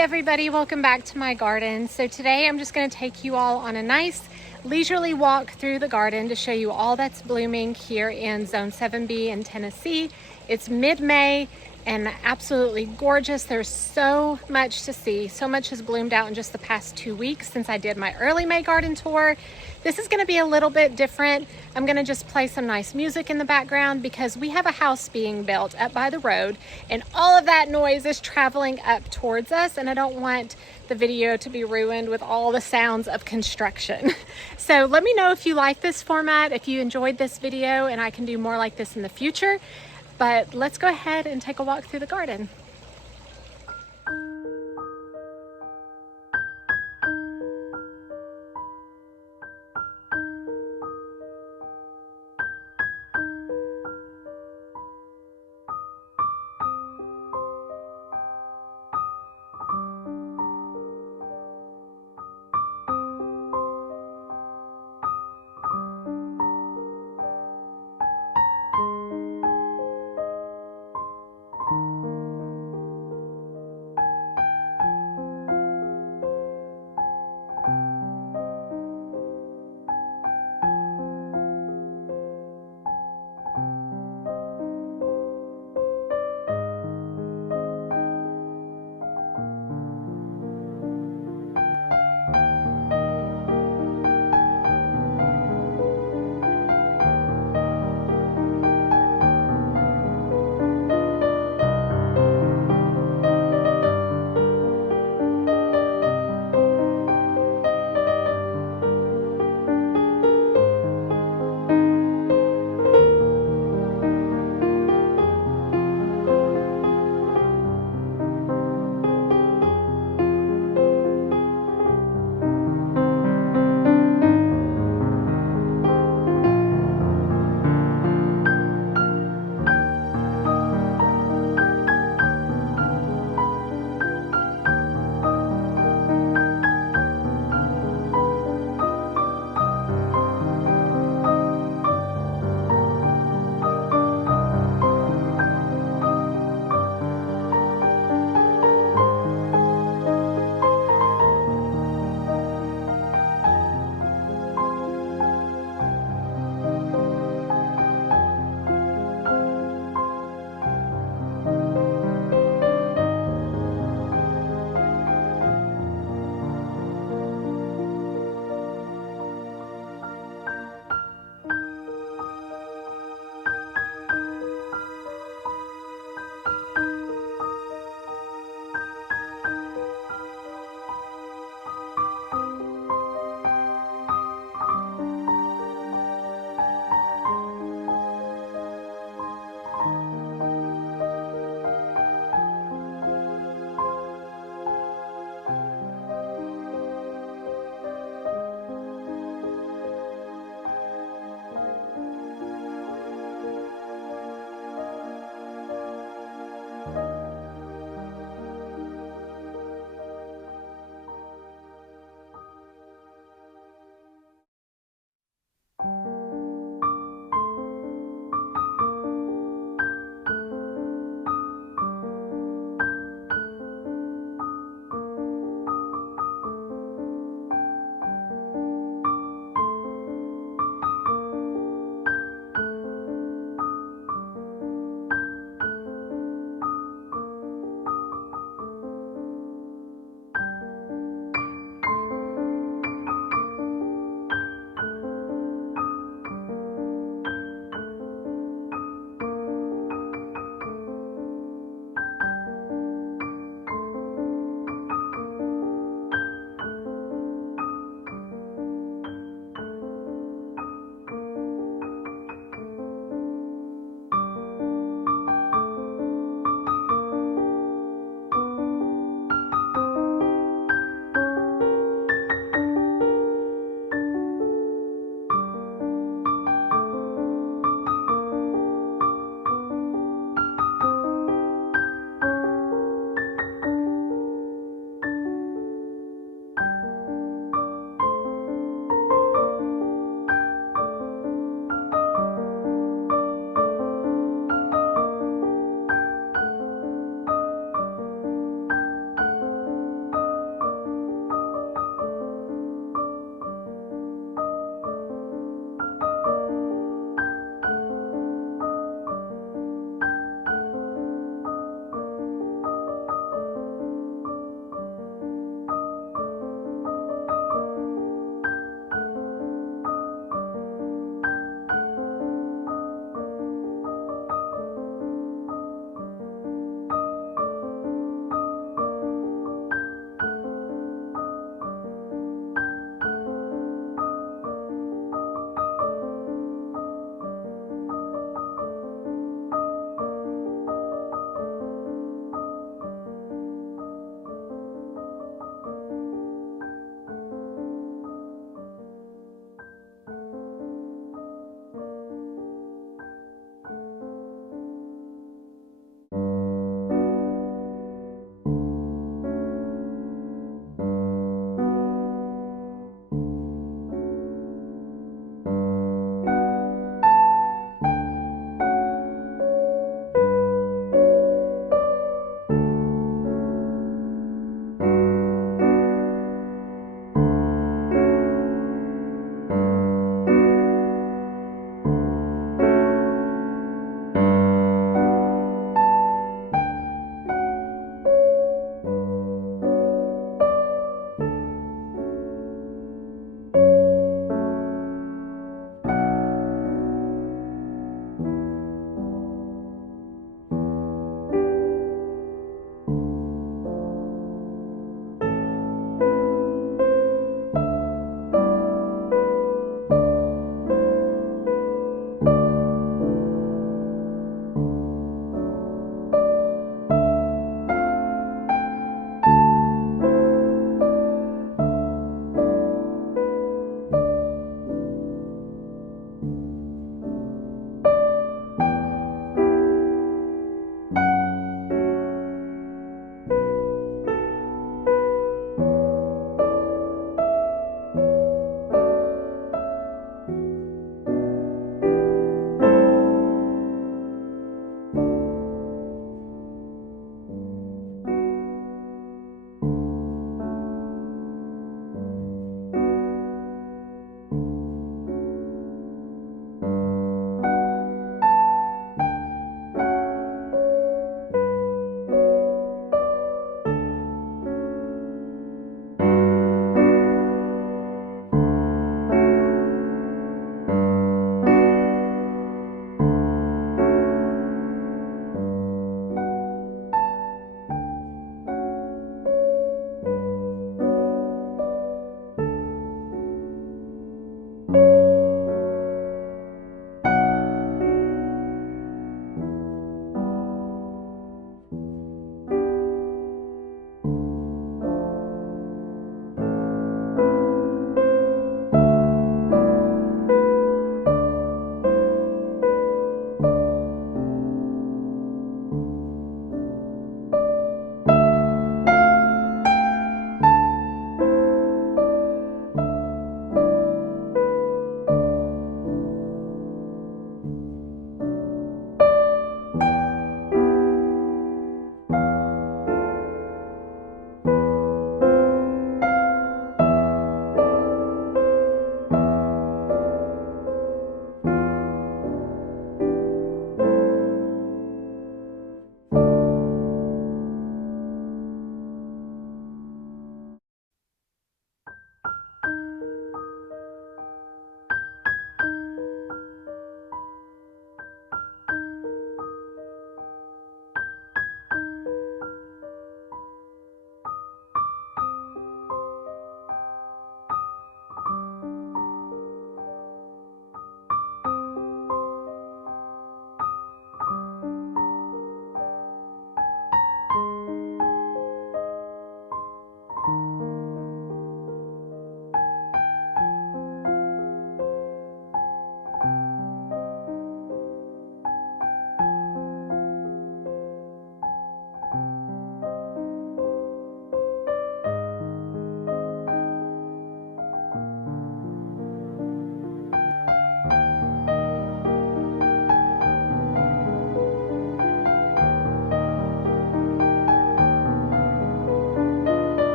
everybody, welcome back to my garden. So today I'm just going to take you all on a nice leisurely walk through the garden to show you all that's blooming here in Zone 7B in Tennessee. It's mid-May and absolutely gorgeous. There's so much to see. So much has bloomed out in just the past 2 weeks since I did my early May garden tour. This is going to be a little bit different. I'm going to just play some nice music in the background because we have a house being built up by the road and all of that noise is traveling up towards us, and I don't want the video to be ruined with all the sounds of construction. So let me know if you like this format, if you enjoyed this video, and I can do more like this in the future. But let's go ahead and take a walk through the garden.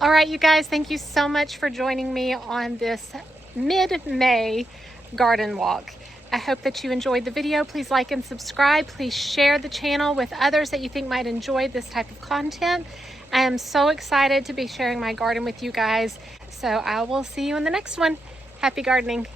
All right, you guys, thank you so much for joining me on this mid-May garden walk. I hope that you enjoyed the video. Please like and subscribe. Please share the channel with others that you think might enjoy this type of content. I am so excited to be sharing my garden with you guys. So I will see you in the next one. Happy gardening.